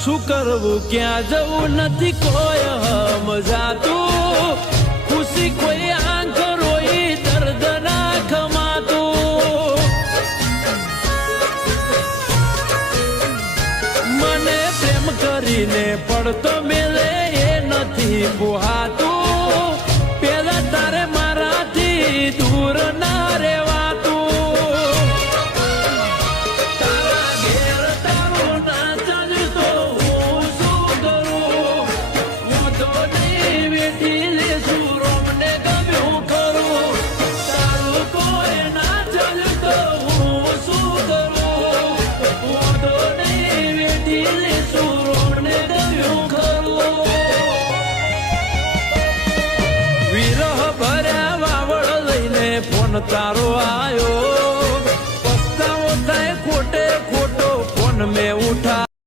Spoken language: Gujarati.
શું કરવું ક્યાં જવું નથી કોઈ સમજાતું ખુશી કોઈ આંખ રોઈ દર્દ ના ખમાતું મને પ્રેમ કરીને પડતો મેલે એ નથી પોહાતું પેલા તારે મારાથી દૂર ના રહેવાતું ફોન તારો આયો